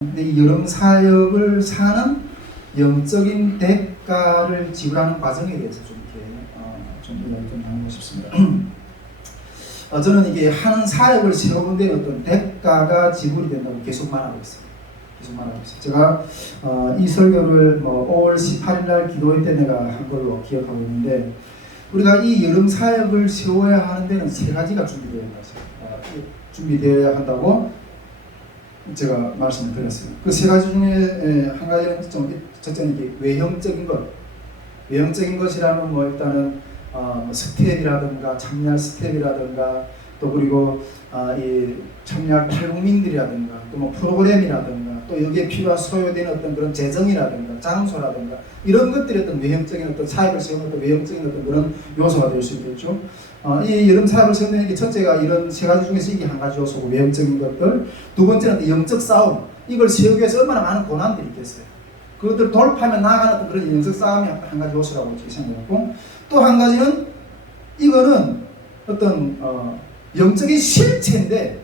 근데 이 여름 사역을 사는 영적인 대가를 지불하는 과정에 대해서 좀 이렇게 좀 이야기 좀 나누고 싶습니다. 저는 이게 하는 사역을 세우는 데 어떤 대가가 지불이 된다고 계속 말하고 있어요. 제가 이 설교를 5월 18일 날 기도회 때 내가 한 걸로 기억하고 있는데, 우리가 이 여름 사역을 세워야 하는 데는 세 가지가 준비되어야 한다고 제가 말씀을 드렸어요. 그 세 가지 중에 한 가지는 첫째는 이게 외형적인 것이라면 일단은 스텝이라든가 참여할 스텝이라든가, 또 그리고 이 참여할 탈북민들이라든가, 또 프로그램이라든가, 또 여기에 필요한 소요되는 어떤 그런 재정이라든가 장소라든가, 이런 것들이 어떤 외형적인 어떤 사역을 세우는 어떤 외형적인 어떤 그런 요소가 될 수 있겠죠. 이 여름 사역을 세우는 게 첫째가 이런 세 가지 중에서 이게 한 가지 요소고, 외형적인 것들. 두 번째는 영적 싸움. 이걸 세우기 위해서 얼마나 많은 고난들이 있겠어요. 그것들 돌파하면 나아가는 어떤 그런 영적 싸움이 한 가지 요소라고 생각했고, 또 한 가지는 이거는 어떤 영적인 실체인데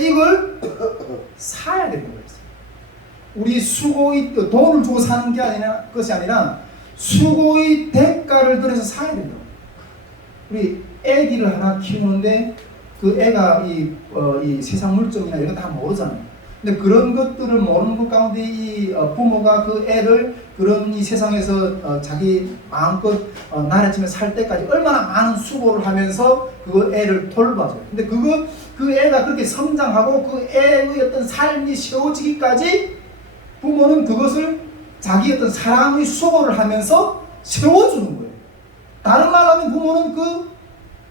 이걸 사야 되는 거예요. 우리 수고의 돈을 주고 사는 것이 아니라 수고의 대가를 들여서 사야 된다고. 우리 애기를 하나 키우는데 그 애가 이 세상 물정이나 이런 거 다 모르잖아요. 근데 그런 것들을 모르는 것 가운데 이 부모가 그 애를 그런 이 세상에서 자기 마음껏 나라침에 살 때까지 얼마나 많은 수고를 하면서 그 애를 돌봐줘요. 근데 그 애가 그렇게 성장하고 그 애의 어떤 삶이 세워지기까지 부모는 그것을 자기 어떤 사랑의 수고를 하면서 세워주는 거예요. 다른 말로 하면 부모는 그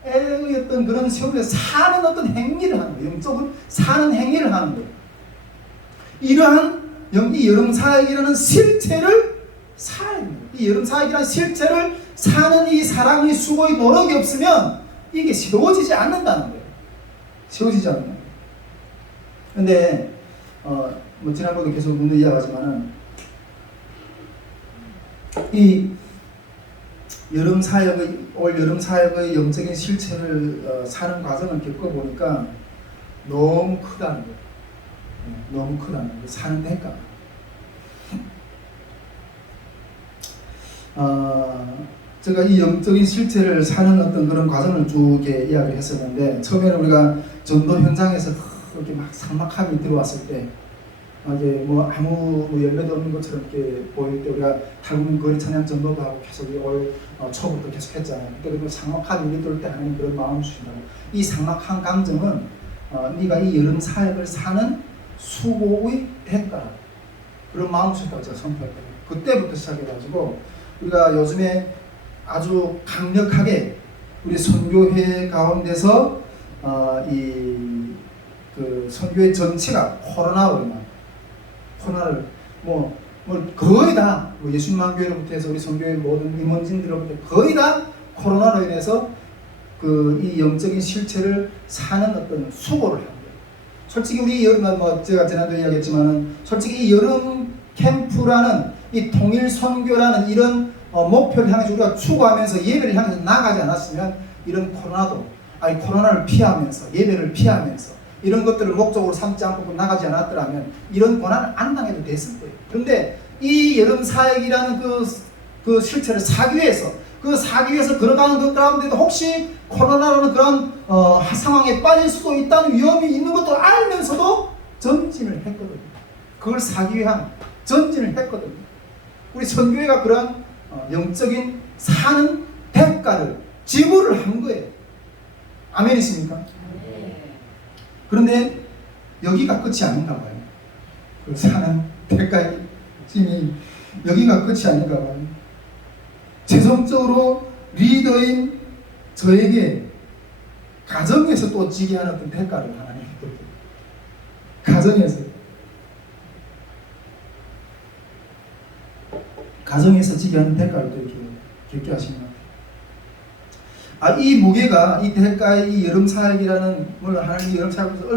애의 어떤 그런 세움에 사는 어떤 행위를 하는 거예요. 영적으로 사는 행위를 하는 거예요. 이러한 이 여름 사역이라는 실체를 사야 됩니다. 이 여름 사역이라는 실체를 사는 이 사랑의 수고의 노력이 없으면 이게 세워지지 않는다는 거예요. 세워지지 않는 거예요. 근데 지난번에 계속 문을 이야기하지만은 이 올 여름 사역의 영적인 실체를 사는 과정을 겪어보니까 너무 크다는 거예요. 너무 크다는 거예요. 사는 대가. 제가 이 영적인 실체를 사는 어떤 그런 과정을 쭉 이야기를 했었는데, 처음에는 우리가 전도 현장에서 이렇게 막 삭막함이 들어왔을 때, 이제 아무 열매도 없는 것처럼 이렇게 보일 때 우리가 탈북민 거리 찬양 전도도 하고 계속 올 초부터 계속 했잖아요. 그때 그 삭막함이 들어올 때 하는 그런 마음을 주신다고. 이 삭막한 감정은 네가 이 여름 사역을 사는 수고의 대가, 그런 마음을 주셨다고 제가 선포했거든요. 그때부터 시작해가지고 우리가 요즘에 아주 강력하게 우리 선교회 가운데서 그 선교회 전체가 코로나를 거의 다 예수님만 교회로부터 해서 우리 선교회 모든 임원진들로부터 거의 다 코로나로 인해서 이 영적인 실체를 사는 어떤 수고를 합니다. 솔직히 우리 여름, 제가 지난주에 이야기했지만은, 솔직히 이 여름 캠프라는 이 통일 선교라는 이런 목표를 향해서 우리가 추구하면서 예배를 향해서 나가지 않았으면 이런 코로나를 피하면서, 예배를 피하면서 이런 것들을 목적으로 삼지 않고 나가지 않았더라면 이런 고난을 안 당해도 됐을 거예요. 그런데 이 여름 사역이라는 그 실체를 사기 위해서 걸어가는 것 가운데도 혹시 코로나라는 그런 상황에 빠질 수도 있다는 위험이 있는 것도 알면서도 전진을 했거든요. 그걸 사기 위한 전진을 했거든요. 우리 선교회가 그런 영적인 사는 대가를 지불을 한 거예요. 아멘이십니까? 그런데 여기가 끝이 아닌가 봐요. 그 사는 대가의 힘이 여기가 끝이 아닌가 봐요. 최종적으로 리더인 저에게 가정에서 또 지게 하는 어떤 대가를 하나님 가정에서 지게 하는 대가를 또 이렇게 겪게 하신 것 같아요. 이 무게가, 이 대가의 이 여름 사역이라는 걸 하나님이 여름 사역에서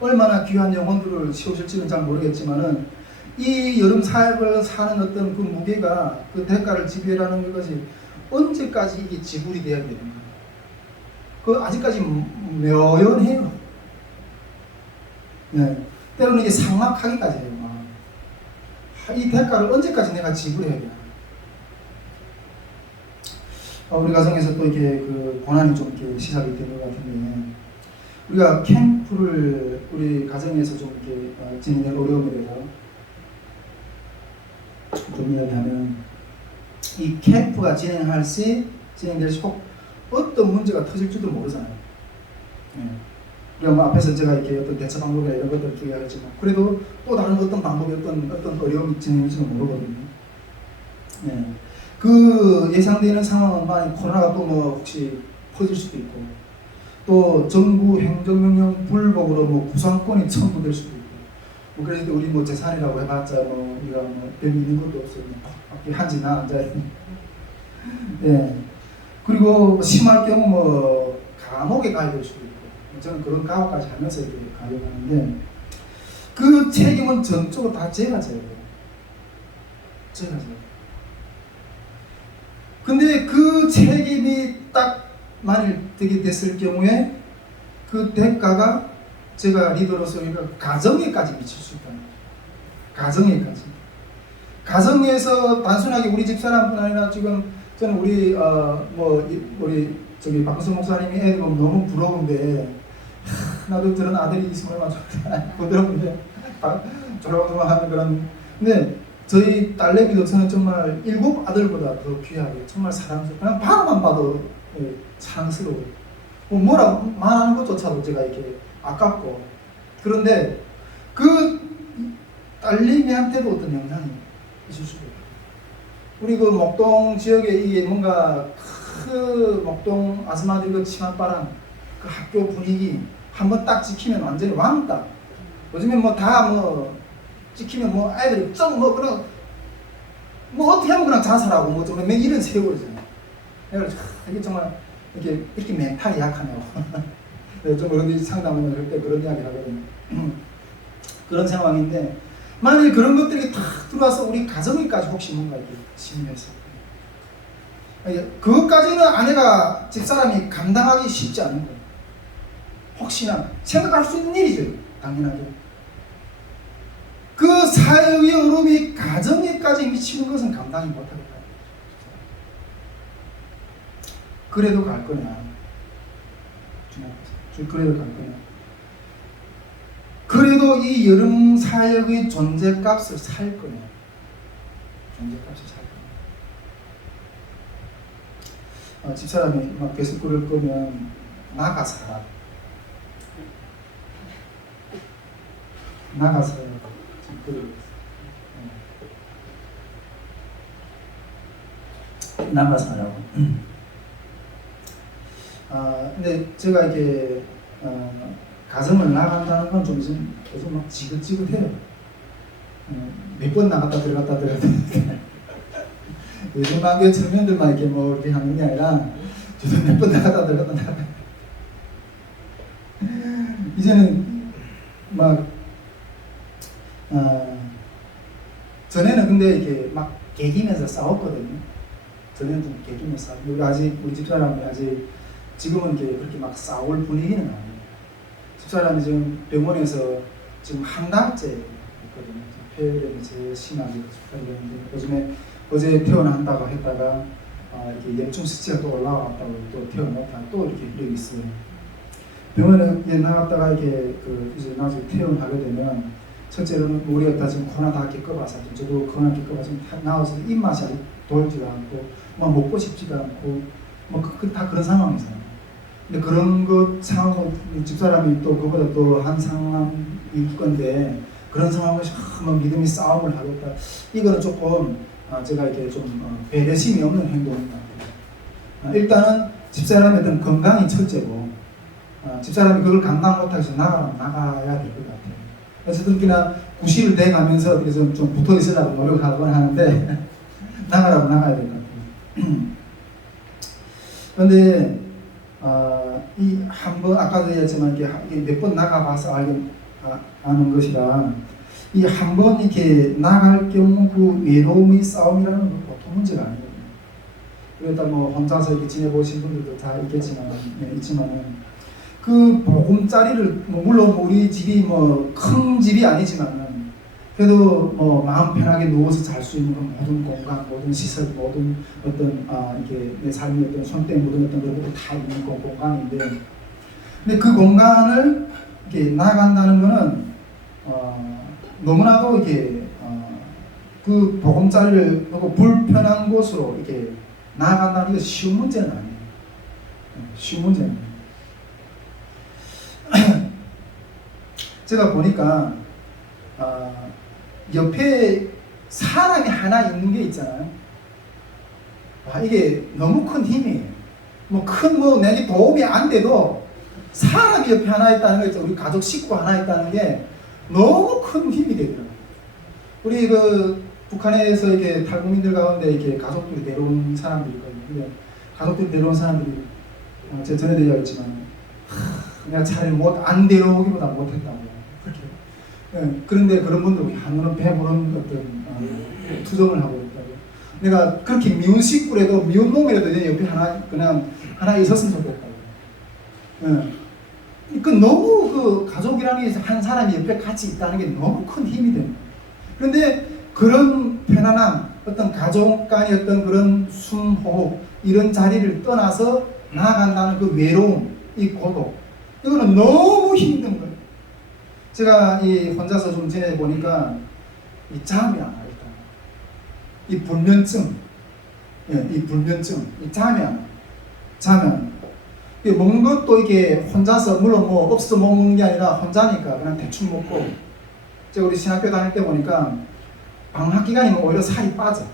얼마나 귀한 영혼들을 세우실지는 잘 모르겠지만은, 이 여름 사역을 사는 어떤 그 무게가, 그 대가를 지불하는 것이 언제까지 이게 지불이 되어야 되는가? 아직까지 묘연해요. 네. 때로는 이게 삭막하기까지 해요. 이 대가를 언제까지 내가 지불해야 되나? 우리 가정에서 또 이렇게 그 고난이 좀 이렇게 시작이 된 것 같은데, 우리가 캠프를 우리 가정에서 좀 이렇게 진행할 어려움에 대해서 좀 이야기하면, 이 캠프가 진행될 시 혹 어떤 문제가 터질지도 모르잖아요. 우리가 뭐 앞에서 제가 이렇게 어떤 대처 방법이나 이런 것들을 주의하겠지만, 그래도 또 다른 어떤 방법이 어떤 어려움이 진행될지는 모르거든요. 그 예상되는 상황은 만약 코로나가 또 뭐 혹시 퍼질 수도 있고, 또 정부 행정명령 불복으로 뭐 구상권이 청구될 수도 있고, 뭐 그래서 우리 뭐 재산이라고 해봤자 뭐 우리가 뭐 별이 있는 것도 없어요. 밖에 한지나 앉아 있는. 그리고 심할 경우 뭐 감옥에 가야 될 수도 있고, 저는 그런 가혹까지 하면서 이렇게 가려고 하는데, 그 책임은 전적으로 다 제가 져요. 제가 져요. 근데 그 책임이 딱 만일 되게 됐을 경우에 그 대가가 제가 리더로서 가정에까지 미칠 수 있다는 거예요. 가정에까지. 가정에서 단순하게 우리 집사람뿐 아니라 지금 저는 우리 우리 저기 박근성 목사님이 애들 보면 너무 부러운데, 나도 저런 아들이 있으면 얼마나 좋다. 부드러운데 조롱조롱하는 그런. 근데 저희 딸내미도 저는 정말 7 아들보다 더 귀하게 정말 사랑스러워. 그냥 바라만 봐도 사랑스러워요. 뭐라고 말하는 것조차도 제가 이렇게 아깝고. 그런데 그 딸내미한테도 어떤 영향이 있을 수도 있어요. 우리 그 목동 지역에 이게 뭔가 그 목동 아줌마들 그 치맛바람, 그 학교 분위기 한번 딱 지키면 완전히 왕따. 요즘에 뭐 다 뭐 찍히면 뭐 아이들이 그냥 뭐 어떻게 하면 그냥 자살하고 뭐 좀 이런 세월이잖아요. 그래서 이게 정말 이렇게 멘탈이 약하냐고. 좀 그런 상담을 할 때 그런 이야기를 하거든요. 그런 상황인데, 만일 그런 것들이 다 들어와서 우리 가정에까지 혹시 뭔가 이렇게 침해해서, 그것까지는 아내가 집사람이 감당하기 쉽지 않은 거예요. 혹시나 생각할 수 있는 일이죠, 당연하게. 그 사회의 어려움이 가정에까지 미치는 것은 감당이 못하겠다. 그래도 갈 거냐? 그래도 갈 거냐? 그래도 이 여름 사역의 존재값을 살 거냐? 존재값을 살 거냐? 집사람이 막 계속 그럴 거면 나가 살아. 나가서 나가서 하라고. 근데 제가 이렇게 가정을 나간다는 건 좀 계속 막 지긋지긋해요. 몇 번 나갔다 들어갔다 요즘 막 청년들만 이렇게 뭐 이렇게 하는 게 아니라 저도 몇 번 나갔다 들어갔다 이제는 막 전에는 근데 이렇게 막 개기면서 싸웠거든요. 전에는 좀 개기면서 싸우고, 우리 집사람이 아직 지금은 이렇게 그렇게 막 싸울 분위기는 아니에요. 집사람이 지금 병원에서 지금 한 달째 있거든요. 폐렴이 제일 심하게 집사람인데, 요즘에 어제 퇴원한다고 했다가 이렇게 염증 수치가 또 올라왔다고 또 퇴원 못하고 또 이렇게 이러고 있어요. 병원에 나갔다가 이렇게 이제 나중에 퇴원하게 되면, 첫째로는 우리가 다 지금 코로나 다 겪어봐서, 저도 코로나 겪어봐서 나와서 입맛이 아직 돌지가 않고, 막 먹고 싶지가 않고, 다 그런 상황이잖아요. 근데 그런 것 상황을 집사람이 또 그보다 또 한 상황일 건데, 그런 상황에서 막 믿음이 싸움을 하겠다. 이거는 조금 제가 이렇게 좀 배려심이 없는 행동인 것 같아요. 일단은 집사람의 어떤 건강이 첫째고, 집사람이 그걸 감당 못하기 위해서 나가야 될 것 같아요. 어쨌든 그냥 90을 돼가면서 그래서 좀 붙어 있으려고 노력하곤 하는데 나가라고 나가야 될 것 같아요. 그런데 이 한 번 아까도 얘기했지만 이게 몇 번 나가봐서 아는 것이라, 이 한 번 이렇게 나갈 경우 그 외로움의 싸움이라는 건 보통 문제가 아니거든요. 그러다 뭐 혼자서 이렇게 지내보신 분들도 다 있겠지만, 있지만은 그 보금자리를 뭐 물론 우리 집이 뭐 큰 집이 아니지만은 그래도 뭐 마음 편하게 누워서 잘 수 있는 건 모든 공간, 모든 시설, 모든 어떤 이게 내 삶의 어떤 손때 묻은 어떤 그런 것도 다 있는 그 공간인데, 근데 그 공간을 이렇게 나아간다는 거는 너무나도 이렇게 그 보금자리를 놓고 불편한 곳으로 이렇게 나아간다는 게 쉬운 문제는 아니에요. 쉬운 문제는. 제가 보니까 옆에 사람이 하나 있는 게 있잖아요. 이게 너무 큰 힘이에요. 내게 도움이 안 돼도 사람이 옆에 하나 있다는 거 있죠. 우리 가족 식구 하나 있다는 게 너무 큰 힘이 되더라고요. 우리 그 북한에서 이렇게 탈북민들 가운데 이렇게 가족들이 내려온 사람들이 있거든요. 근데 가족들이 내려온 사람들이 제가 전에도 이야기했지만 내가 차라리 안 내려오기보다 못했다고 그렇게. 네, 그런데 그런 분들이 한번은 배부른 어떤 투정을 하고 있다고. 내가 그렇게 미운 식구라도 미운 놈이라도 이제 옆에 그냥 하나 있었으면 좋겠다고. 네. 그 너무 그 가족이라는 게 한 사람이 옆에 같이 있다는 게 너무 큰 힘이 됩니다. 그런데 그런 편안함, 어떤 가족 간의 어떤 그런 숨호흡 이런 자리를 떠나서 나아간다는 그 외로움, 이 고독, 이거는 너무 힘든 거예요. 제가 이 혼자서 좀 지내보니까 이 잠이 안 와요. 이 불면증, 이 불면증, 이 잠이 안 와요. 잠이 안 와요. 먹는 것도 이게 혼자서, 물론 뭐 없어서 못 먹는 게 아니라 혼자니까 그냥 대충 먹고, 제가 우리 신학교 다닐 때 보니까 방학 기간이면 오히려 살이 빠져.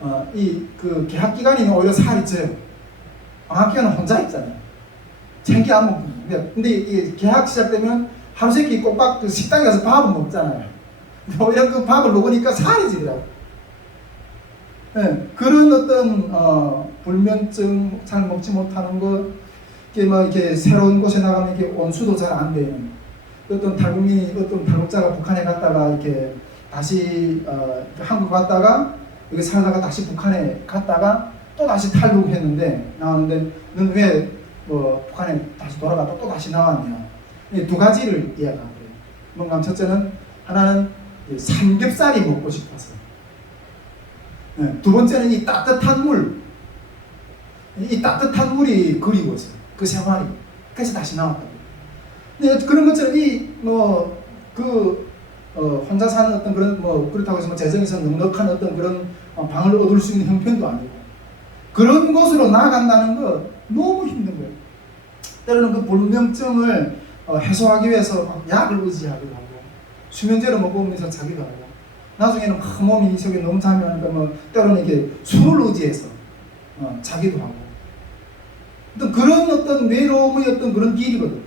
그 개학 기간이면 오히려 살이 쪄요. 방학 기간은 혼자 있잖아요. 챙겨 안 먹고. 근데 이 개학 시작되면 하루 세끼 꼭박 그 식당에 가서 밥을 먹잖아요. 오히려 그 밥을 먹으니까 살이 찌더라고요. 네, 그런 어떤 불면증, 잘 먹지 못하는 것, 이렇게 새로운 곳에 나가면 이렇게 온수도 잘 안 되는 어떤 탈북자가 북한에 갔다가 이렇게 다시 한국 갔다가 여기 살다가 다시 북한에 갔다가 또 다시 탈북했는데 나왔는데 넌 왜 북한에 다시 돌아갔다 또 다시 나왔냐? 두 가지를 이야기하고요. 뭔가 첫째는 하나는 삼겹살이 먹고 싶어서. 네, 두 번째는 이 따뜻한 물이 그리워서 그 생활이. 그래서 다시 나왔거든요. 근데 그런 것처럼 혼자 사는 어떤 그런 그렇다고 해서 재정에서 넉넉한 어떤 그런 방을 얻을 수 있는 형편도 아니고 그런 곳으로 나아간다는 거 너무 힘든 거예요. 때로는 그 불면증을 해소하기 위해서 막 약을 의지하기도 하고 수면제를 먹으면서 자기도 하고 나중에는 몸이 속에 너무 잠이 오니까 때로는 이렇게 술을 의지해서 자기도 하고 어떤 그런 어떤 외로움의 어떤 그런 길이거든요.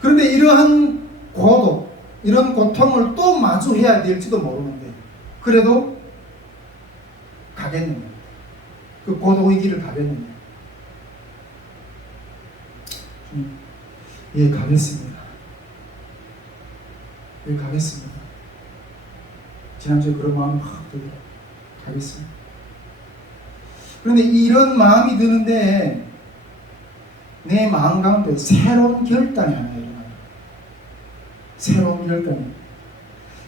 그런데 이러한 고독, 이런 고통을 또 마주해야 될지도 모르는데 그래도 가겠느냐, 그 고독의 길을 가겠느냐. 예, 가겠습니다. 예, 가겠습니다. 지난주에 그런 마음이 확 들어요. 가겠습니다. 그런데 이런 마음이 드는데 내 마음 가운데 새로운 결단이 하나 일어나요. 새로운 결단이.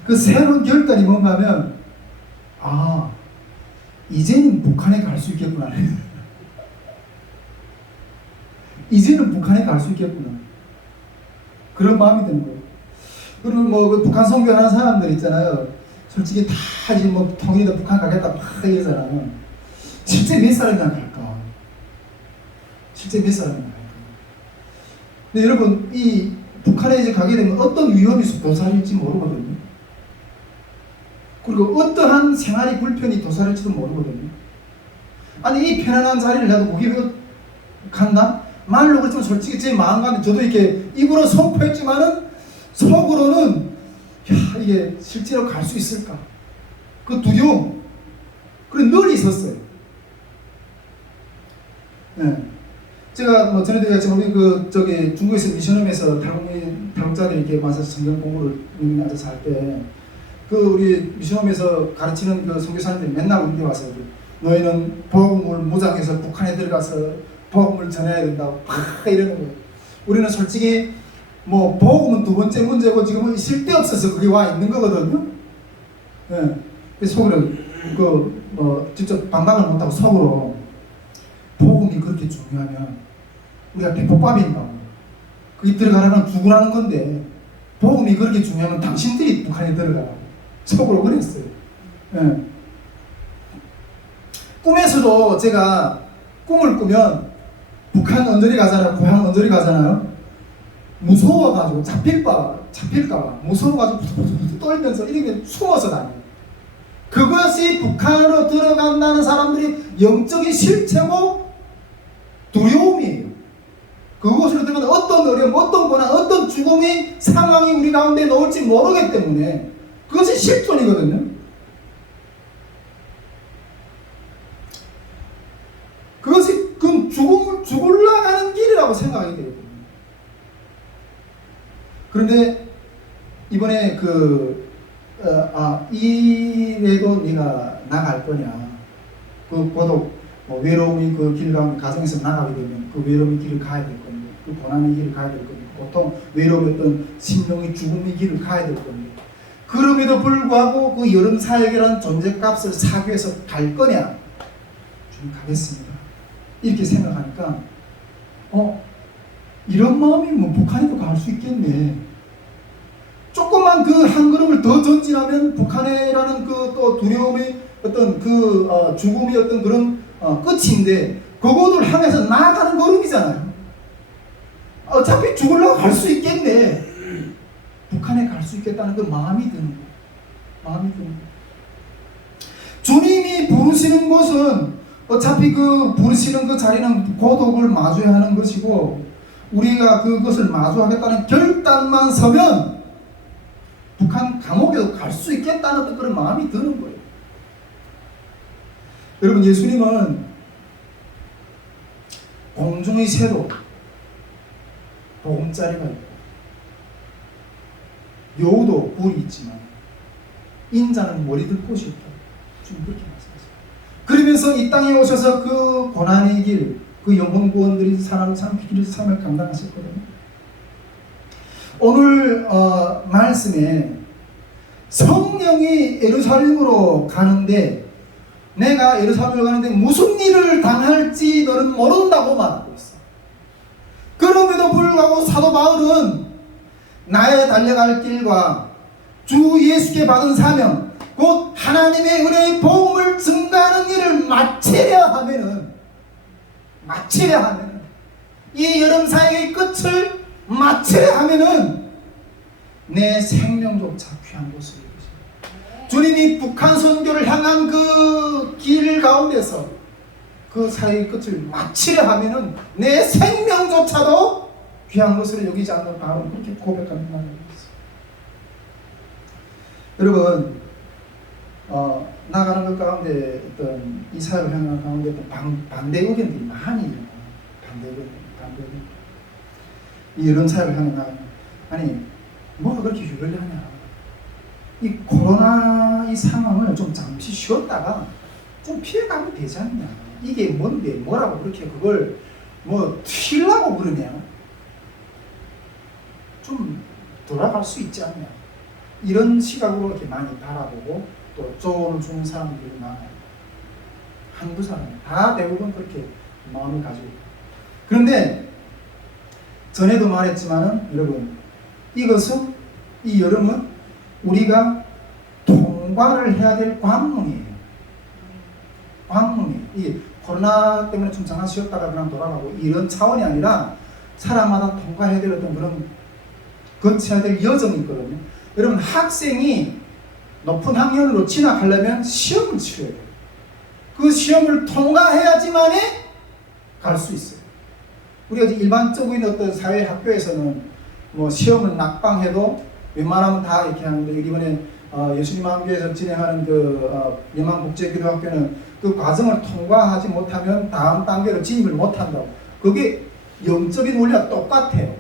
그 새로운 결단이 뭔가 하면 이제는 북한에 갈 수 있겠구나. 이제는 북한에 갈 수 있겠구나. 그런 마음이 드는 거예요. 그리고 그 북한 선교하는 사람들 있잖아요. 솔직히 다 이제 통일해서 북한 가겠다 막 이러잖아요. 실제 몇 사람이나 갈까? 실제 몇 사람이나 갈까? 근데 여러분, 이 북한에 이제 가게 되면 어떤 위험이 도사릴지 모르거든요. 그리고 어떠한 생활이 불편이 도사릴지도 모르거든요. 아니, 이 편안한 자리를 나도 거기 왜 간다? 말로 그렇지만 솔직히 제 마음 가운데 저도 이렇게 입으로 선포했지만은 속으로는 이게 실제로 갈 수 있을까? 그 두려움. 그래 늘 있었어요. 네. 제가 전에도 얘기했지만 우리 중국에서 미션홈에서 탈북자들이 이렇게 와서 성경 공부를 앉아서 할 때 그 우리 미션홈에서 가르치는 그 선교사님들이 맨날 우리 와서 너희는 복음을 무장해서 북한에 들어가서 복음을 전해야 된다고 이러는 거예요. 우리는 솔직히 뭐 복음은 두 번째 문제고 지금은 쓸데없어서 그게 와 있는 거거든요. 예. 속으로 직접 반박을 못하고 속으로 복음이 그렇게 중요하면 우리가 대폭밥인가? 그게 들어가라면 죽으라는 건데 복음이 그렇게 중요하면 당신들이 북한에 들어가라고 속으로 그랬어요. 예. 꿈에서도 제가 꿈을 꾸면 북한 언저리 가잖아요. 고향 언저리 가잖아요. 무서워가지고 잡힐까봐 무서워가지고 떨면서 이렇게 숨어서 다녀요. 그것이 북한으로 들어간다는 사람들이 영적인 실체고 두려움이에요. 그곳으로 들어가면 어떤 어려움, 어떤 고난, 어떤 죽음이 상황이 우리 가운데 나올지 모르기 때문에 그것이 실존이거든요. 그것이 그럼 죽으려 가는 길이라고 생각이 되거든요. 그런데 이번에 이래도 네가 나갈 거냐? 그 고독, 외로움이 그 길 가운데 가정에서 나가게 되면 그 외로움의 길을 가야 될 겁니다. 그 고난의 길을 가야 될 겁니다. 보통 외로움의 어떤 심령의 죽음의 길을 가야 될 겁니다. 그럼에도 불구하고 그 여름 사역이라는 존재값을 사기 위해서 갈 거냐? 좀 가겠습니다. 이렇게 생각하니까 이런 마음이 뭐 북한에도 갈 수 있겠네. 조금만 그 한 걸음을 더 전진하면 북한이라는 그 또 두려움의 어떤 죽음의 어떤 그런 끝인데 그곳을 향해서 나아가는 걸음이잖아요. 어차피 죽으려고 갈 수 있겠네. 북한에 갈 수 있겠다는 그 마음이 드는 거예요. 주님이 부르시는 곳은 어차피 그 부르시는 그 자리는 고독을 마주해야 하는 것이고 우리가 그것을 마주하겠다는 결단만 서면 북한 감옥에도 갈 수 있겠다는 그런 마음이 드는 거예요. 여러분, 예수님은 공중의 새도 보금자리가 있고 여우도 굴이 있지만 인자는 머리 들 곳이 없다. 좀 그렇게 말씀하세요. 그러면서 이 땅에 오셔서 그 고난의 길, 그 영혼 구원들이 사람을 삶을 감당하셨거든요. 오늘 말씀에 성령이 예루살렘으로 가는데 내가 예루살렘으로 가는데 무슨 일을 당할지 너는 모른다고 말하고 있어. 그럼에도 불구하고 사도 바울은 나의 달려갈 길과 주 예수께 받은 사명 곧 하나님의 은혜의 복음을 증가하는 일을 마치려 하면은 이 여름 사역의 끝을 마치려 하면은 내 생명조차 귀한 것을 주님이 북한 선교를 향한 그 길 가운데서 그 사역의 끝을 마치려 하면은 내 생명조차도 귀한 것으로 여기지 않는 바로 그렇게 고백하는 말입니다. 여러분, 나가는 것 가운데 어떤 이 사역을 향하는 가운데 어떤 반대 의견들이 많이 있는 반대 의견. 이런 사역을 향해 나가면 아니 뭐가 그렇게 유별하냐? 이 코로나 이 상황을 좀 잠시 쉬었다가 좀 피해가면 되지 않냐? 이게 뭔데 뭐라고 그렇게 그걸 뭐 튀려고 그러냐? 좀 돌아갈 수 있지 않냐? 이런 시각으로 이렇게 많이 바라보고 또 조언을 주는 사람들이 많아요. 한두 사람 다 대부분 그렇게 마음을 가지고. 그런데 전에도 말했지만은 여러분 이것은 이 여름은 우리가 통과를 해야 될 관문이에요. 이 코로나 때문에 좀 잠깐 쉬었다가 그냥 돌아가고 이런 차원이 아니라 사람마다 통과해야 될 어떤 그런 거쳐야 될 여정이 있거든요. 여러분 학생이 높은 학년으로 진학하려면 시험을 치러야 돼요. 그 시험을 통과해야지만이 갈 수 있어요. 우리가 일반적인 어떤 사회 학교에서는 뭐 시험을 낙방해도 웬만하면 다 이렇게 하는데 이번에 예수님 마음교회에서 진행하는 영광국제기도학교는 그 과정을 통과하지 못하면 다음 단계로 진입을 못한다고. 그게 영적인 원리와 똑같아요.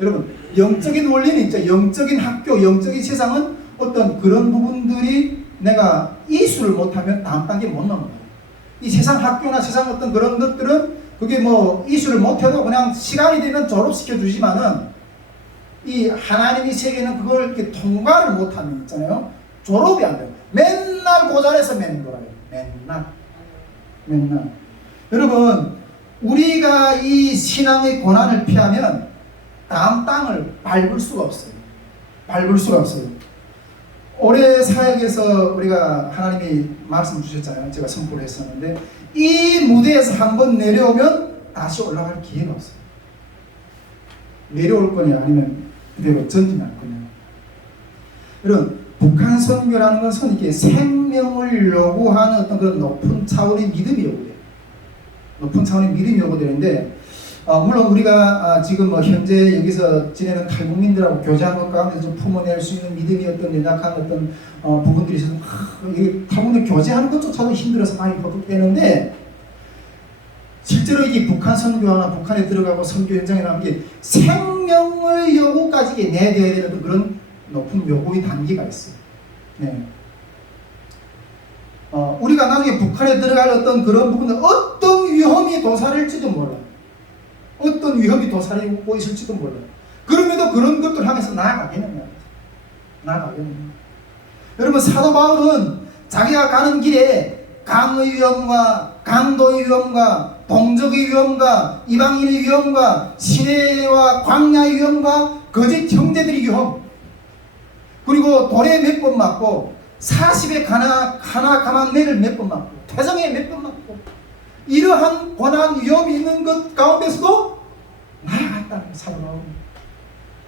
여러분 영적인 원리는 있죠. 영적인 학교, 영적인 세상은 어떤 그런 부분들이 내가 이수를 못하면 다음 단계 못 넘어가요. 이 세상 학교나 세상 어떤 그런 것들은 그게 뭐 이수를 못해도 그냥 시간이 되면 졸업시켜 주지만은 이 하나님의 세계는 그걸 이렇게 통과를 못하면 있잖아요. 졸업이 안 돼요. 맨날 그 자리에서 맴돌아요. 맨날. 여러분, 우리가 이 신앙의 고난을 피하면 다음 땅을 밟을 수가 없어요. 올해 사역에서 우리가 하나님이 말씀 주셨잖아요. 제가 선포를 했었는데 이 무대에서 한번 내려오면 다시 올라갈 기회가 없어요. 내려올 거냐 아니면 그대로 전진할 거냐. 여러분, 북한 선교라는 것은 이게 생명을 요구하는 어떤 그런 높은 차원의 믿음이 요구돼요. 높은 차원의 믿음이 요구되는데 물론 우리가 지금 뭐 현재 여기서 지내는 탈북민들하고 교제하는 것 가운데 좀 품어낼 수 있는 믿음이 어떤 연약한 어떤 부분들이 있어서 탈북민 교제하는 것조차도 힘들어서 많이 버벅대는데 실제로 이게 북한 선교나 북한에 들어가고 선교 현장에 나온 게 생명을 요구까지 내려야 되는 그런 높은 요구의 단계가 있어요. 네. 우리가 나중에 북한에 들어갈 어떤 그런 부분은 어떤 위험이 도사릴지도 몰라요. 어떤 위협이 도사리고 있을지도 몰라요. 그럼에도 그런 것들 향해서 나아가겠느냐. 여러분, 사도 바울은 자기가 가는 길에 강의 위험과 강도의 위험과 동족의 위험과 이방인의 위험과 시내와 광야의 위험과 거짓 형제들의 위험, 그리고 돌에 몇 번 맞고 40에 가만 매를 몇 번 맞고 태정에 몇 번 맞고 이러한 고난 위험이 있는 것 가운데서도 나아갔다는 사도바울은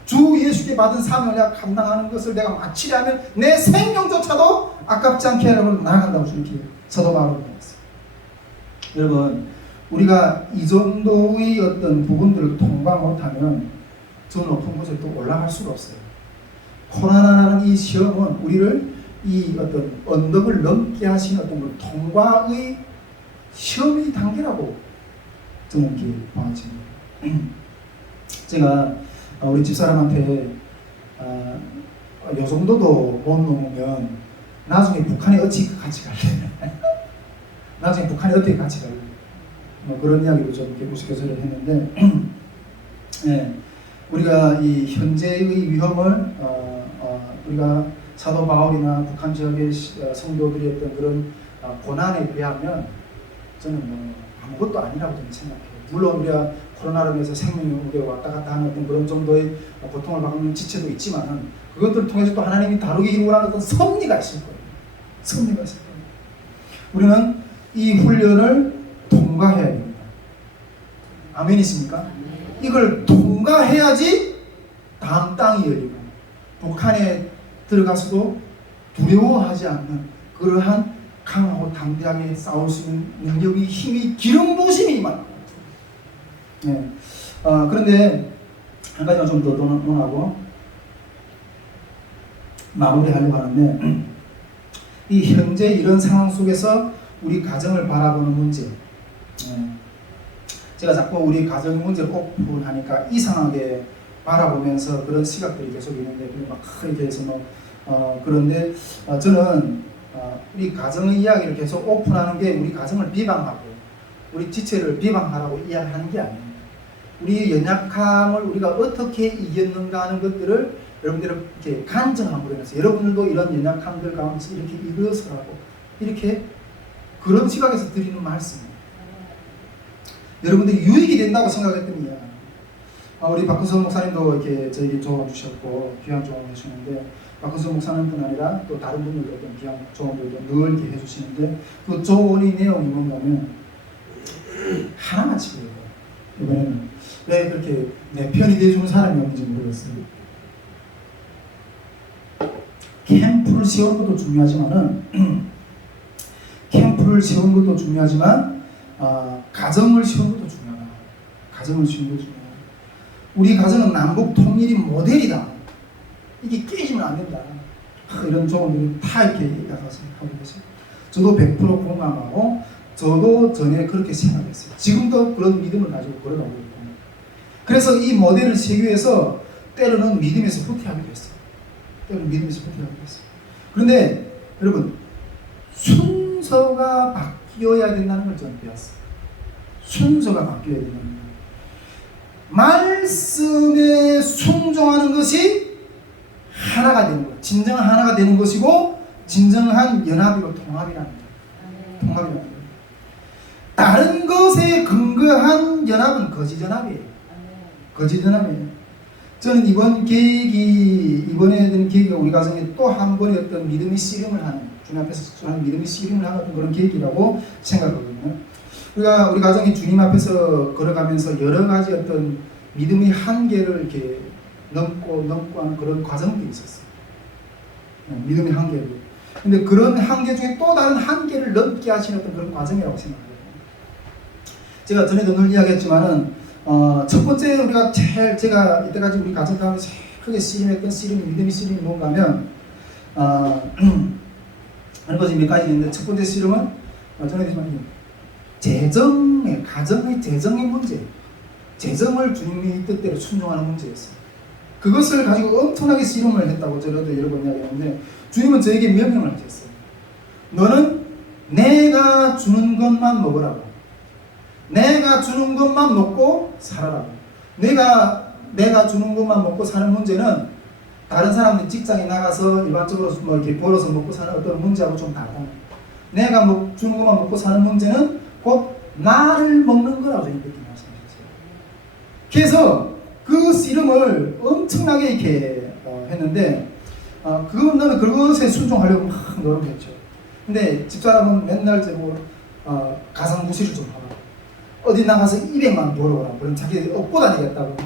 주 예수께 받은 사명을 내가 감당하는 것을 내가 마치려면 내 생명조차도 아깝지 않게 하려고 나아간다고 이렇게 사도바울은 말했어요. 여러분, 우리가 이 정도의 어떤 부분들을 통과 못하면 저 높은 곳에 또 올라갈 수가 없어요. 코로나라는 이 시험은 우리를 이 어떤 언덕을 넘게 하시는 어떤 걸 통과의 시험의 단계라고 저는 이렇게 봐집니다. 제가 우리 집사람한테 요 정도도 못 넘으면 나중에 북한에 어찌 같이 갈래? 나중에 북한에 어떻게 같이 갈래? 뭐 그런 이야기도 좀 이렇게 우스갯소리를 했는데 네, 우리가 이 현재의 위험을 우리가 사도 바울이나 북한 지역의 성도들이 했던 그런 고난에 비하면 저는 뭐 아무것도 아니라고 저는 생각해요. 물론 우리가 코로나로 인해서 생명이 왔다 갔다 하는 어떤 그런 정도의 고통을 받는 지체도 있지만 그것들을 통해서 또 하나님이 다루기 원하는 어떤 섭리가 있을 거예요. 우리는 이 훈련을 통과해야 됩니다. 아멘이십니까? 이걸 통과해야지 다음 땅이 열리고 북한에 들어가서도 두려워하지 않는 그러한 강하고 담대하게 싸울 수 있는 능력이 힘이 기름 부으심이 임하는 거예요. 네. 그런데 한 가지만 좀 더 논하고 마무리하려고 하는데 이 현재 이런 상황 속에서 우리 가정을 바라보는 문제, 제가 자꾸 우리 가정 문제를 오픈하니까 이상하게 바라보면서 그런 시각들이 계속 있는데 막 이렇게 해서 그런데 저는 우리 가정의 이야기를 계속 오픈하는 게 우리 가정을 비방하고 우리 지체를 비방하라고 이야기하는 게 아닙니다. 우리 연약함을 우리가 어떻게 이겼는가 하는 것들을 여러분들은 이렇게 간증함으로 인해서 여러분들도 이런 연약함들 가운데서 이렇게 일어서라고 이렇게 그런 시각에서 드리는 말씀입니다. 여러분들이 유익이 된다고 생각했더니 우리 박근성 목사님도 이렇게 저에게 조언 주셨고 귀한 조언을 해주시는데 박근성 목사님뿐 아니라 또 다른 분들도 어떤 귀한 조언들도 늘 이렇게 해주시는데 그 조언의 내용이 뭔가면 하나만 치고요. 이번에는 왜 그렇게 내 편이 돼주는 사람이 없는지 모르겠어요. 캠프를 세우는 것도 중요하지만은 캠프를 세우는 것도 중요하지만 가정을 세우는 것도 중요하다. 가정을 세우는 것도 중요하다. 우리 가정은 남북 통일이 모델이다. 이게 깨지면 안 된다. 이런 조언들이 다 이렇게 나가서 하고 계세요. 저도 100% 공감하고 저도 전에 그렇게 생각했어요. 지금도 그런 믿음을 가지고 걸어가고 있고. 그래서 이 모델을 세우기 위해서 때로는 믿음에서 후퇴하기도 했어요. 여러분 믿음에서 버텨야 되겠어요. 그런데 여러분 순서가 바뀌어야 된다는 걸 저는 배웠어요. 순서가 바뀌어야 된다는 거예요. 말씀에 순종하는 것이 하나가 되는 거예요. 진정한 하나가 되는 것이고 진정한 연합이고 통합이라는 거예요. 통합이라는 거예요. 다른 것에 근거한 연합은 거짓 연합이에요. 거짓 연합이에요. 저는 이번에 든 계기가 우리 가정에 또 한 번의 어떤 믿음의 씨름을 하는, 주님 앞에서 하는 믿음의 씨름을 하는 그런 계기라고 생각하거든요. 우리 가정이 주님 앞에서 걸어가면서 여러 가지 어떤 믿음의 한계를 이렇게 넘고 하는 그런 과정들이 있었어요. 믿음의 한계를. 근데 그런 한계 중에 또 다른 한계를 넘게 하시는 어떤 그런 과정이라고 생각해요. 제가 전에도 늘 이야기했지만은, 첫 번째 제가 이때까지 우리 가정 가운데 제일 크게 씨름했던 믿음의 씨름이 뭔가 하면, 하는 것이 몇 가지 있는데, 첫 번째 씨름은, 전에 가정의 재정의 문제, 재정을 주님의 뜻대로 순종하는 문제였어요. 그것을 가지고 엄청나게 씨름을 했다고 저도 여러 번 이야기했는데, 주님은 저에게 명령을 하셨어요. 너는 내가 주는 것만 먹으라고. 내가 주는 것만 먹고 살아라고. 내가 주는 것만 먹고 사는 문제는 다른 사람들이 직장에 나가서 일반적으로 뭐 이렇게 벌어서 먹고 사는 어떤 문제하고 좀 다르다. 내가 주는 것만 먹고 사는 문제는 곧 나를 먹는 거라고 이렇게 말씀하셨어요. 그래서 그 씨름을 엄청나게 이렇게 했는데, 나는 그것에 순종하려고 막 노력했죠. 근데 집사람은 맨날 제고 가상무시를 좀 하고, 어디 나가서 200만 벌어오라. 그럼 자기 얻고 다니겠다고.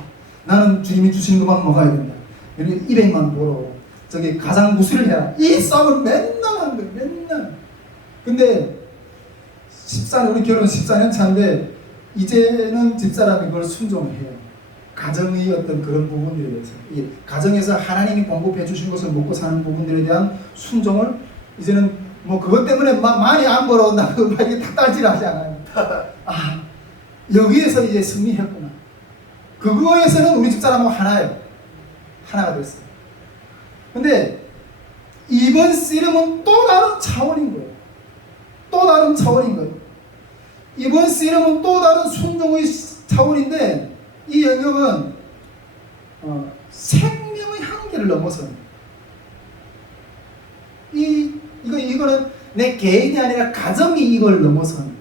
나는 주님이 주시는 것만 먹어야 된다. 200만 벌어오라. 저기 가상무시를 해라. 이 싸움을 맨날 하는 거예요. 맨날. 근데 우리 결혼 14년 차인데 이제는 집사람이 그걸 순종을 해요. 가정의 어떤 그런 부분들에 대해서, 이 가정에서 하나님이 공급해 주신 것을 먹고 사는 부분들에 대한 순종을 이제는 뭐 그것 때문에 많이 안 벌어온다고 이게 탁달질하지 않아요. 여기에서 이제 승리했구나. 그거에서는 우리 집사람하고 하나예요. 하나가 됐어요. 근데 이번 씨름은 또 다른 차원인 거예요. 또 다른 차원인 거예요. 이번 씨름은 또 다른 순종의 차원인데, 이 영역은 생명의 한계를 넘어서는, 이거는 내 개인이 아니라 가정이 이걸 넘어서는,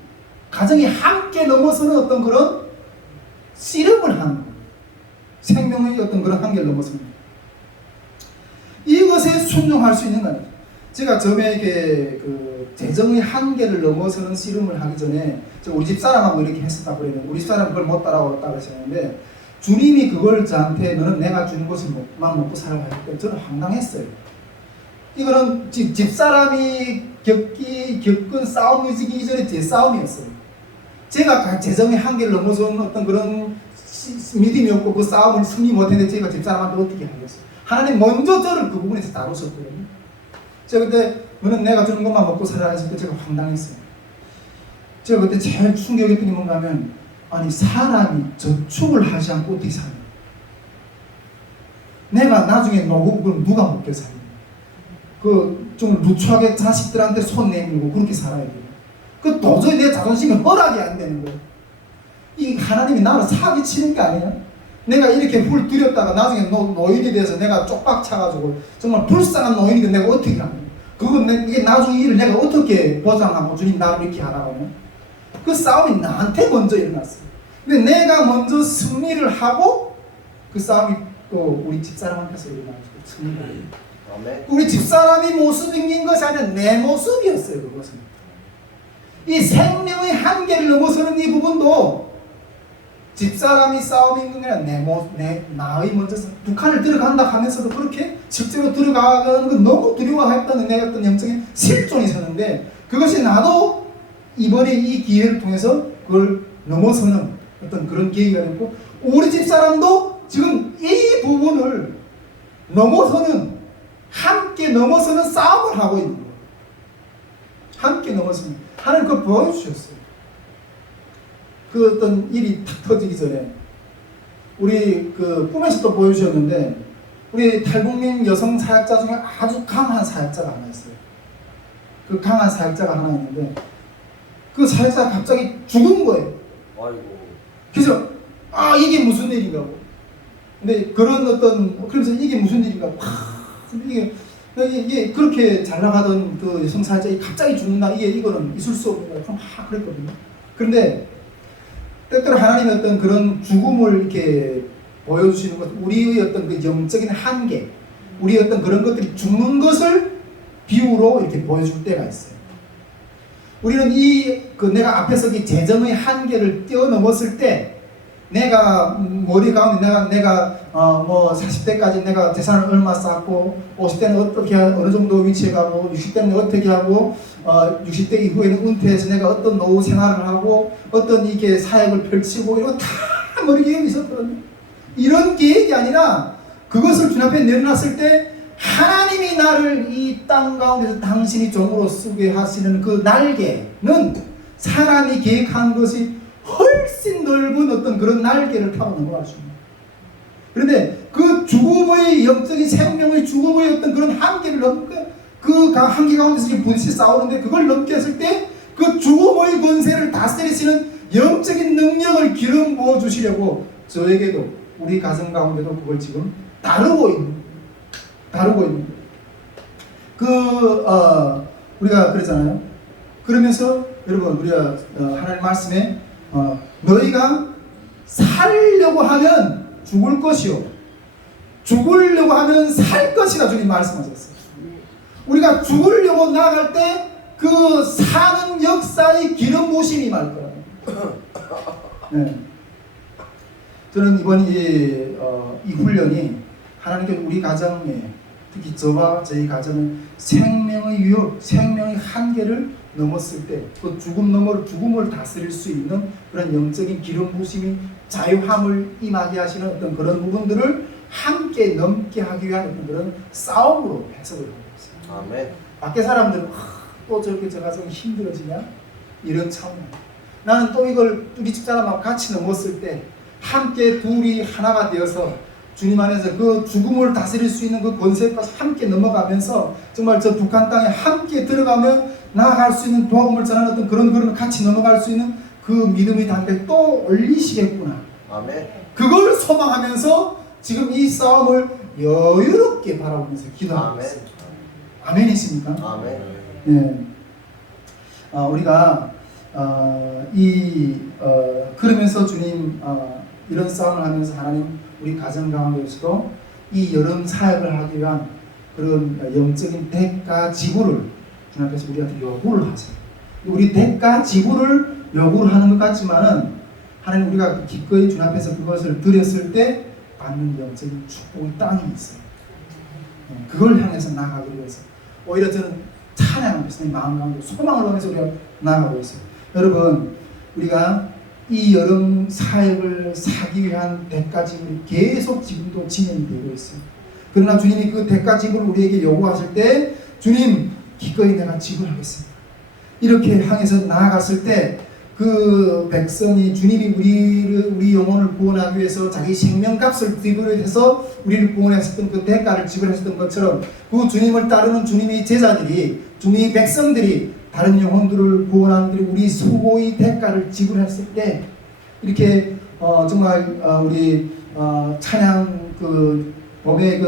가정이 함께 넘어서는 어떤 그런 씨름을 하는 거예요. 생명의 어떤 그런 한계를 넘어서는 거예요. 이것에 순종할 수 있는 거예요. 제가 저에게 그 재정의 한계를 넘어서는 씨름을 하기 전에 우리 집사람하고 이렇게 했었다고 그랬는데, 우리 집사람 그걸 못 따라오겠다고 했었는데, 주님이 그걸 저한테 너는 내가 주는 것을만 먹고 살아갈 때 저는 황당했어요. 이거는 집사람이 겪은 싸움이기 이전에 제 싸움이었어요. 제가 재정의 한계를 넘어서는 어떤 그런 믿음이 없고 그 싸움을 승리 못했는데 제가 집사람한테 어떻게 하겠어요. 하나님 먼저 저를 그 부분에서 다루셨거든요. 제가 그때 너는 내가 주는 것만 먹고 살아라 했을 때 제가 황당했어요. 제가 그때 제일 충격했던 게 뭔가 하면, 아니 사람이 저축을 하지 않고 어떻게 사냐. 내가 나중에 노후 그럼 누가 먹게 사냐. 좀 루추하게 자식들한테 손 내밀고 그렇게 살아야 돼요. 도저히 내 자존심이 허락이 안 되는 거예요. 이 하나님이 나를 사기치는 게 아니야. 내가 이렇게 훌 들였다가 나중에 노인이 돼서 내가 쪽박 차가지고 정말 불쌍한 노인인데 내가 어떻게 하냐. 이게 나중에 일을 내가 어떻게 보상하고 주님 나를 이렇게 하라고 하냐. 그 싸움이 나한테 먼저 일어났어요. 근데 내가 먼저 승리를 하고 그 싸움이 또 우리 집사람한테서 일어나서 승리를 해요. 우리 집사람이 모습인 것이 아니라 내 모습이었어요. 그것은 이 생명의 한계를 넘어서는 이 부분도 집사람이 싸움인 게 아니라 나의 먼저 북한을 들어간다 하면서도 그렇게 실제로 들어가는 건 너무 두려워했던 내 어떤 영적인 실존이 있었는데, 그것이 나도 이번에 이 기회를 통해서 그걸 넘어서는 어떤 그런 계기가 됐고, 우리 집사람도 지금 이 부분을 함께 넘어서는 싸움을 하고 있는 거예요. 함께 넘어서는. 하나님 그걸 보여주셨어요. 그 어떤 일이 탁 터지기 전에 우리 그 꿈에서도 보여주셨는데, 우리 탈북민 여성 사역자 중에 아주 강한 사역자가 하나 있어요. 그 강한 사역자가 하나 있는데 그 사역자가 갑자기 죽은 거예요. 아이고. 그래서 이게 무슨 일인가고. 근데 그런 그러면서 이게 무슨 일인가고. 이게 그렇게 잘 나가던 그 여성 사역자가 갑자기 죽는다. 이거는 있을 수 없는 거야. 그럼 그랬거든요. 그런데 때때로 하나님의 그런 죽음을 이렇게 보여주시는 것, 우리의 그 영적인 한계, 우리의 그런 것들이 죽는 것을 비유로 이렇게 보여줄 때가 있어요. 우리는 내가 앞에서 이 재정의 한계를 뛰어넘었을 때, 내가 머리 가운데 내가 40대까지 내가 재산을 얼마 쌓고 50대는 어떻게 어느 정도 위치에 가고 60대는 어떻게 하고 60대 이후에는 은퇴해서 내가 어떤 노후 생활을 하고 어떤 이게 사역을 펼치고 이런 다 머리 계획이 있었거든요. 이런 계획이 아니라 그것을 주님 앞에 내려놨을 때 하나님이 나를 이 땅 가운데서 당신이 종으로 쓰게 하시는 그 날개는 사람이 계획한 것이 훨씬 넓은 그런 날개를 타고 넘어갈 수 있는. 그런데 그 죽음의 영적인 생명의 죽음의 그런 한계를 그 한계 가운데서 지금 분실이 싸우는데 그걸 넘게 했을 때 그 죽음의 권세를 다스리시는 영적인 능력을 기름 부어 주시려고 저에게도 우리 가정 가운데도 그걸 지금 다루고 있는 우리가 그러잖아요. 그러면서 여러분 우리가 하나님 말씀에 너희가 살려고 하면 죽을 것이요 죽으려고 하면 살 것이라 주님 말씀하셨어요. 우리가 죽으려고 나아갈 때 그 사는 역사의 기름 부으심이 말 거예요. 네. 저는 이번 이 훈련이 하나님께 우리 가정에 특히 저와 저희 가정은 생명의 유혹, 생명의 한계를 넘었을 때 그 죽음을 다스릴 수 있는 그런 영적인 기름 부으심이 자유함을 임하게 하시는 그런 부분들을 함께 넘게 하기 위한 그런 싸움으로 해석을 하고 있습니다. 아멘. 밖에 사람들은 또 저렇게 저 가정이 힘들어지냐? 이런 차원. 나는 또 이걸 우리 집사람하고 같이 넘었을 때 함께 둘이 하나가 되어서 주님 안에서 그 죽음을 다스릴 수 있는 그 권세까지 함께 넘어가면서 정말 저 북한 땅에 함께 들어가면 나아갈 수 있는 도움을 전하는 그런 걸음 같이 넘어갈 수 있는 그 믿음의 단계 또 올리시겠구나. 아멘. 그걸 소망하면서 지금 이 싸움을 여유롭게 바라보면서 기도하고 있습니다. 아멘이십니까? 아멘. 네. 우리가 그러면서 주님 이런 싸움을 하면서 하나님 우리 가정 가운데서도 이 여름 사역을 하기 위한 그런 영적인 대가 지불을 주님 앞에서 우리한테 요구를 하세요. 우리 대가 지불을 요구를 하는 것 같지만은 하나님 우리가 기꺼이 주님 앞에서 그것을 드렸을 때 받는 영적인 축복의 땅이 있어요. 그걸 향해서 나아가기 위해서 오히려 저는 찬양하면서 내 마음 가운데 소망을 하면서 우리가 나아가고 있어요. 여러분 우리가 이 여름 사역을 사기 위한 대가 지불이 계속 지금도 진행이 되고 있어요. 그러나 주님이 그 대가 지불을 우리에게 요구하실 때 주님 기꺼이 내가 지불하겠습니다. 이렇게 향해서 나아갔을 때 그 백성이 주님이 우리 영혼을 구원하기 위해서 자기 생명값을 지불해서 우리를 구원했었던 그 대가를 지불했었던 것처럼 그 주님을 따르는 주님의 제자들이 주님의 백성들이 다른 영혼들을 구원하는 우리 수고의 대가를 지불했을 때 이렇게 정말 우리 찬양 봄에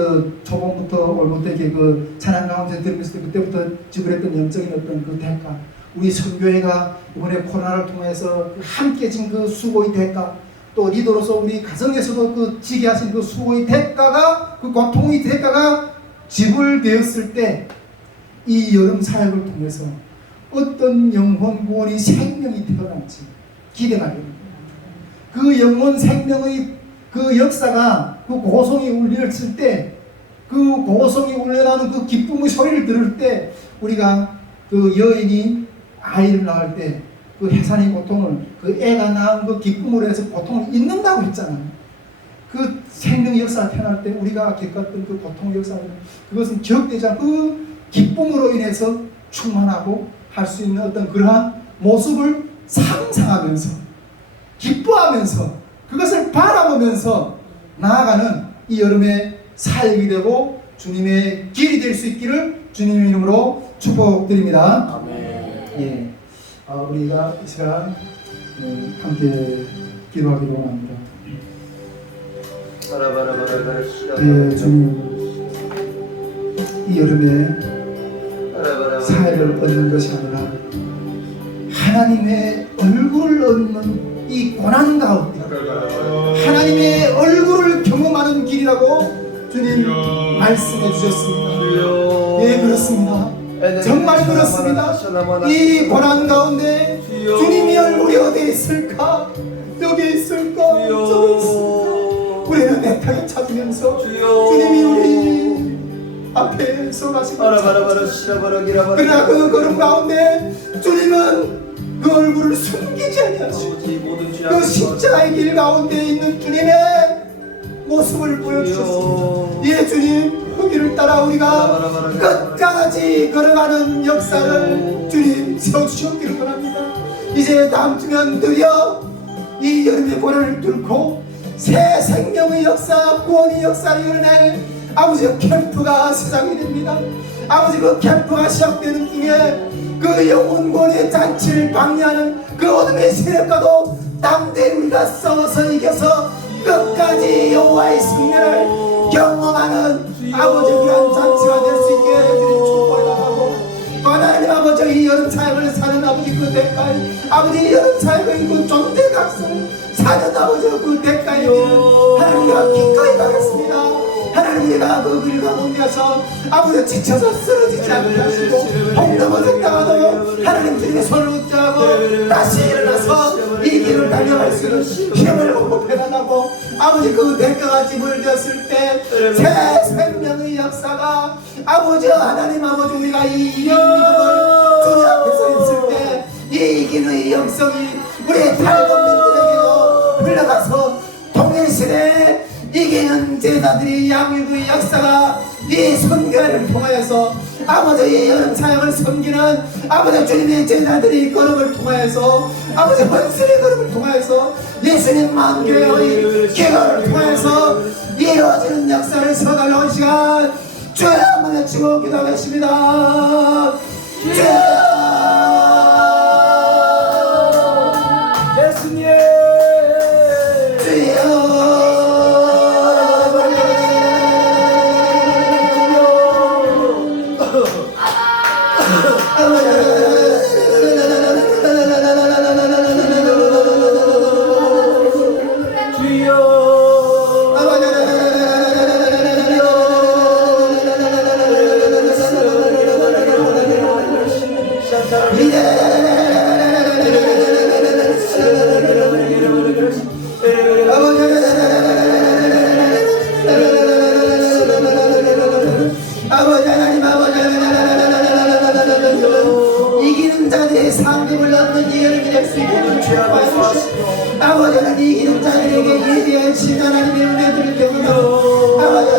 초봄부터 올부터 이렇게 찬양 가운데 들으면서 그때부터 지불했던 영적인 그 대가 우리 선교회가 이번에 코로나를 통해서 함께 진 그 수고의 대가 또 리더로서 우리 가정에서도 지게 하신 그 수고의 대가가 그 고통의 대가가 지불되었을 때 이 여름 사역을 통해서 어떤 영혼 구원이 생명이 태어날지 기대가 됩니다. 그 영혼 생명의 그 역사가 그 고성이 울렸을 때 그 고성이 울려나는 그 기쁨의 소리를 들을 때 우리가 그 여인이 아이를 낳을 때 그 해산의 고통을 그 애가 낳은 그 기쁨으로 해서 고통을 잊는다고 했잖아요. 그 생명의 역사가 태어날 때 우리가 겪었던 그 고통의 역사는 그것은 기억되지 않고 그 기쁨으로 인해서 충만하고 할 수 있는 어떤 그러한 모습을 상상하면서 기뻐하면서 그것을 바라보면서 나아가는 이 여름의 살게 되고 주님의 길이 될 수 있기를 주님의 이름으로 축복드립니다. 아멘. 예, 우리가 이 시간 함께 기도하기로 원합니다. 예, 주님, 이 여름에 사회를 얻는 것이 아니라 하나님의 얼굴을 얻는 이 고난 가운데 하나님의 얼굴을 경험하는 길이라고 주님 말씀해 주셨습니다. 예, 그렇습니다. 정말 그렇습니다. 이 고난 가운데 주님의 얼굴이 어디에 있을까? 여기에 있을까? 저기 있을까? 우리는 애타게 찾으면서 주님이 우리 앞에 서가시고 그러나 그 걸음 가운데 주님은 그 얼굴을 숨기지 아니하시고 그 십자가의 길 가운데 있는 주님의 모습을 보여주셨습니다. 예, 주님, 그 길을 따라 우리가 끝까지 걸어가는 역사를 주님 세워주셨기를 원합니다. 이제 다음 주면 드디어 이 여름의 고난을 뚫고 새 생명의 역사, 구원의 역사를 이뤄낼 아버지 그 캠프가 시작이 됩니다. 아버지 그 캠프가 시작되는 중에 그 영혼권의 잔치를 방해하는 그 어둠의 세력과도 담대히 우리가 싸워서 이겨서 끝까지 여호와의 승리를 경험하는 아버지 그런 잔치가 될 수 있게 해드린 축복을 바라고 또 하나님 아버지 이 여름 사역을 사는 아버지 그 대가에 아버지 이 여름 사역의 그 존재 각성을 사는 아버지 그 대가에 하나님과 기꺼이 가겠습니다. 하나님이가 그 길 가운데서 아버지 지쳐서 쓰러지지 않게 하시고 혹 넘어졌다가도 하나님 주님의 손을 붙잡고 다시 일어나서 이 길을 달려갈 수 있는 힘을 공급해달라고 아버지 그 대가가 짐을 졌을 때 새 생명의 역사가 아버지 하나님 아버지 우리가 이 믿음을 주님 앞에서 했을 때 이 이기는 영성이 우리의 탈북민들에게도 흘러가서 동일시대에 이기는 제자들이 양육의 역사가 이 선교회를 통하여서 아버지 이 여름 사역을 섬기는 아버지 주님의 제자들이 걸음을 통하여서 아버지 헌신의 걸음을 통하여서 예수님 만교회의 기도를 통하여서 이루어지는 역사를 서달라온 시간 주여 한번 외치고 기도하겠습니다. 주여 예수님 이기는 자들의 상급을 얻는 이 여름이 될 수 있기를 축복하옵소서. 아버지 하나님 이기는 자들에게 예비한 신 하나님의 은혜들을 경험하고 아버지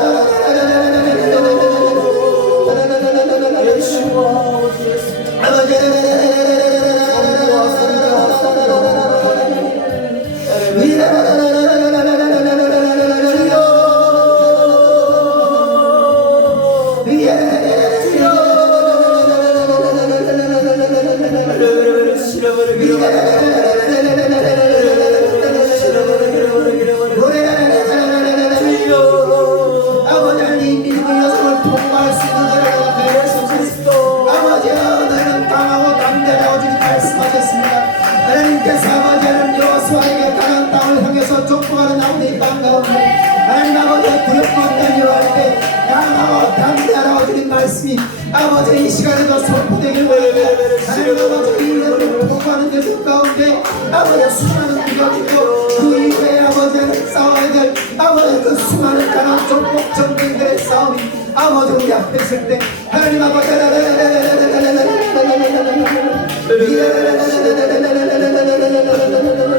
아버지 이 시간에도 선포되길 바랍니다. 하나님 아버지 이 일을 통과하는 여정 가운데 아버지 수많은 비전이고 그 이후에 아버지는 싸워야 될 아버지 그 수많은 강한 종목 전쟁들의 싸움이 아버지 우리 앞에 있을 때 하나님 아버지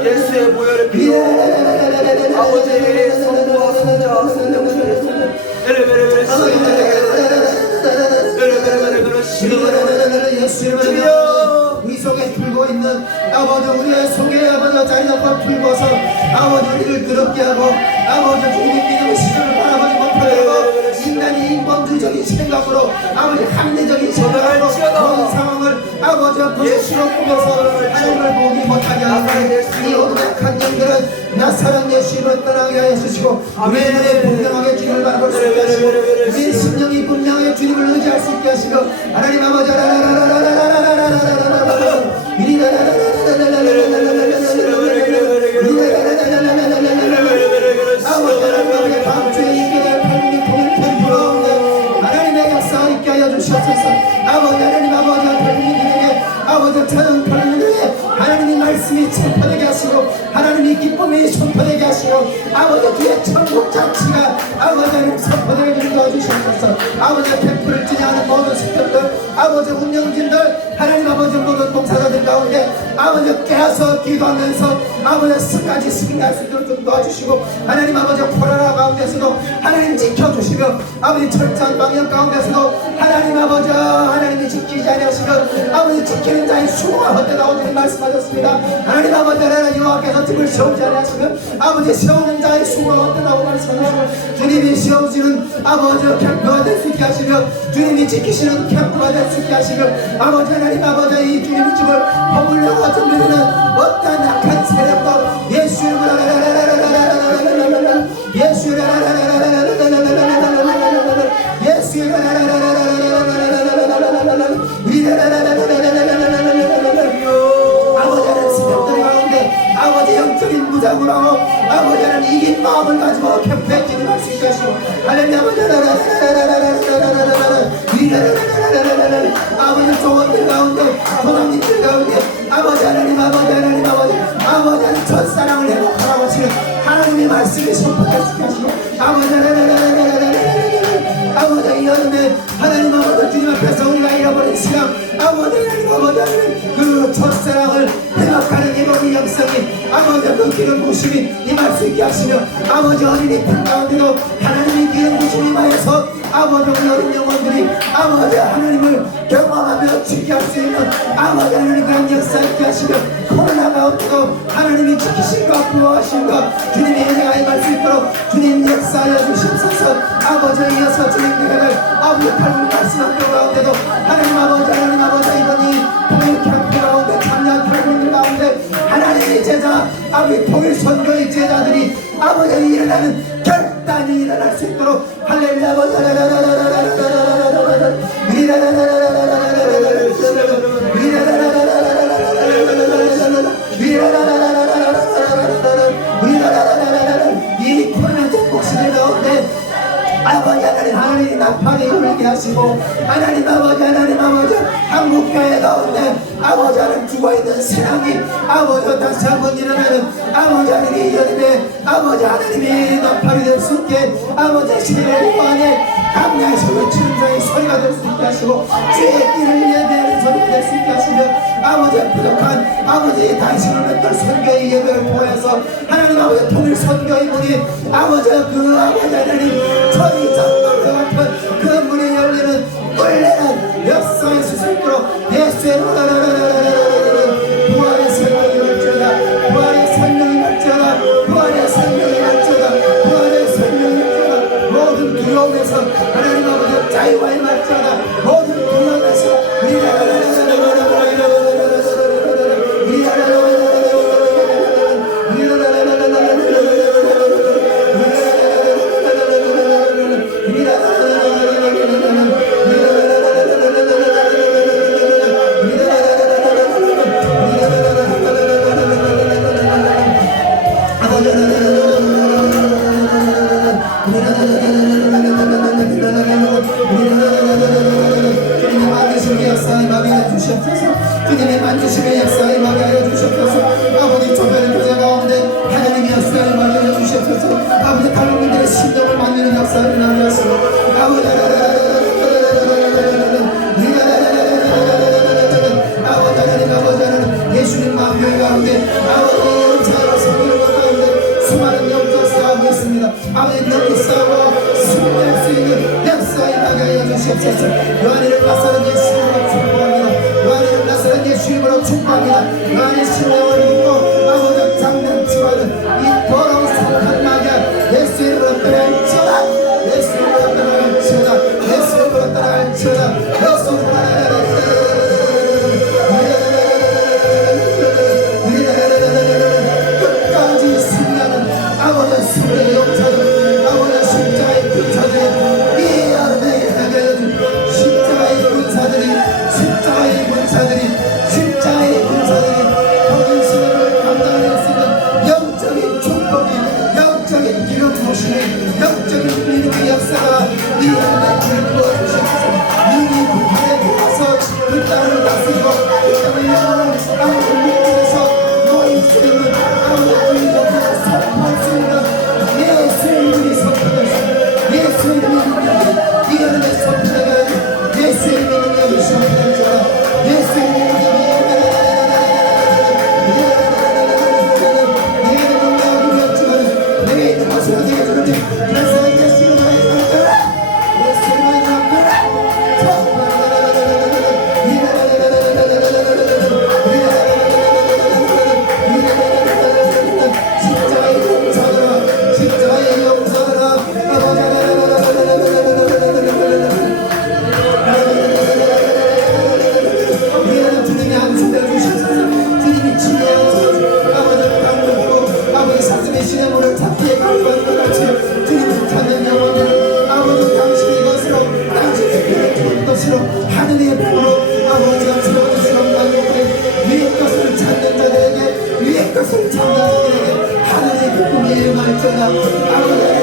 예수의 보혈의 피로 아버지의 성부와 성자와 성령을 이 속에 풀고 있는 아버지 우리의 속에 아버지 자리잡아 풀고서 아버지 우리를 더럽게 하고 아버지 주님의 믿음의 시선을 바라보지 못하고 하나님 인본주의적인 생각으로 아버지 합리적인 생각으로 모든 상황을 아버지 거시로 꾸며서 하나님을 보기 못하게 하시고 이 어둠한 영들은 나사랑 예수님을 떠나게 하여 주시고 우리의 눈에 분명하게 주님을 바라볼 수 있게 하시고 우리의 심령이 분명하게 주님을 의지할 수 있게 하시고 하나님 아버지 아버지 밤주에 있게 될 팔림이 통일 템포 가운데 하나님의 역사 있게 하여 주시옵소서. 아버지 하나님 아버지 팔림이들에게 아버지 저는 팔림이들에게 하나님의 말씀이 선포되게 하시고 하나님의 기쁨이 선포되게 하시고 아버지 주의 천국 자치가 아버지 하나님 선포되게 도와주시옵소서. 아버지 템플을 지향하는 모든 식구들 아버지 운영진들 하나님 아버지 모든 봉사자들 가운데 아버지 깨어서 기도하면서 아버지 스까지 승리할 수 있도록 좀 도와주시고 하나님 아버지 코로나 가운데서도 하나님 지켜주시며 아버지 철저한 방역 가운데서도 하나님 아버지 하나님이 지키지 아니하시고 아버지 지키는 자의 수고가 헛되다고 주님 말씀하셨습니다. 하나님 아버지 하나님 여호와께서 집을 세우지 아니하시고 아버지 세우는 자의 수고가 헛되다고 말씀하시고 주님이 세우시는 아버지 캠프가 될 수 있게 하시며 주님이 지키시는 캠프가 될 수 있게 하시며 아버지 하나님 아버지 이 주님의 집을 허물려고 준비되는 어떠한 악한 세력도 예수의 아버지는 스태프들 가운데 아버지 영적인 무장을 하고 아버지는 이긴 마음을 가지고 캠프에 기도할 수 있게 하시고 하나님 아버지 아버지 조원들 가운데 조상님들 가운데 아버지 하나님 아버지 하나님 아버지 아버지 하나님 첫사랑을 회복하라고 하시는 하나님의 말씀이 선포될 수 있게 하시고 아버지 아버지 이 여름에 하나님 아버지 주님 앞에서 우리가 잃어버린 시간 아버지 하나님 아버지 하나님 그 첫사랑을 회복하는 이번의 영성이 아버지 그 기름 부심이 임할 수 있게 하시며 아버지 어린이 편 가운데도 하나님의 기름 부심이 임하여서 아버지 우리 어린 영혼들이 아버지 하나님을 경험하며 지켜할 수 있는 아버지 하나님 그런 역사 있게 하시며 코로나 가운데도 하나님이 지키실까 구호하실까 주님의 은혜가 임할 수 있도록 주님 역사하여 주시옵소서. 아버지 이어서 주님들에게 아버지 팔문 말씀한 것 가운데도 하나님 아버지 이번이 통일 캠프 가운데 참여한 팔문들 가운데 하나님의 제자 아버지 통일 선교의 제자들이 아버지 일어나는 결단이 일어날 수 있도록 할렐루야 아버지 이 코로나 전국 시대 가운데 아버지 하나님 나팔이 울게 하시고 하나님 아버지 한국교회 가운데 아버지 하나님 죽어있는 신앙이 아버지 다시 한번 일어나는 아버지 하나님 이 여름에 아버지 하나님이 나팔이 될 수 있게 아버지 시대를 보안해 강야에서 외치는 자의 소리가 될 수 있게 하시고 주의 길을 예배하는 소리가 될 수 있게 하시며 아버지 부족한 아버지 당신을 맺던 선교의 예배를 보여서 하나님 아버지 통일 선교의 문이 아버지 그 아버지 하나님 저희 장로과 같은 그 문이 열리는 원래는 역사의 수술도록 예수의 부활의 생명이 날지어다 부활의 생명이 날지어다 부활의 생명이 날지어다 부활의 생명이 날지어다 모든 두려움에서 하나님 아버지 자유와 날지어다 모든 두려움에서 주님의 만지심의 역사에 임하여 주시옵소서. 아버지 조별의 교제 가운데 하나님의 역사에 임하여 주시옵소서. 아버지 갈림들의 신정을 만드는 역사를 임하여 주시옵소서. 아버지 하나님 예수님 마음의 가운데 아버지 영차로 성령과 가운데 예수의 용사들 아버지 십자가의 군사들 이 하나님의 하나님 십자가의 군사들이 십자가의 군사들이 십자가의 군사들이 모든 시련을 감당할 수 있는 영적인 축복이 영적인 기름 부으시는 영적인 믿음의 역사가 이 하나님을 부어주셔서 능히 북한에 와서 그 땅을 다스리고 그 땅의 영혼을 아버지 믿음에서 너희 세력을 아버지 우리가 선포할 수 있는 예수의 이름이 선포되시고 예수의 이름이 능력이 이 하나님의 선포되가 예수의 이름이 능력이 선포되자 예수의 이름이 시내물을 잡기에 가까운 것 같이 주님 찾는 영혼들 아버지 당신의 것으로 당신의 것으로 하늘의 복으로 아버지가 채워주시는 만족해 위의 것을 찾는 자들에게 위의 것을 찾는 자들에게 하늘의 기쁨이 임할지어다 아버지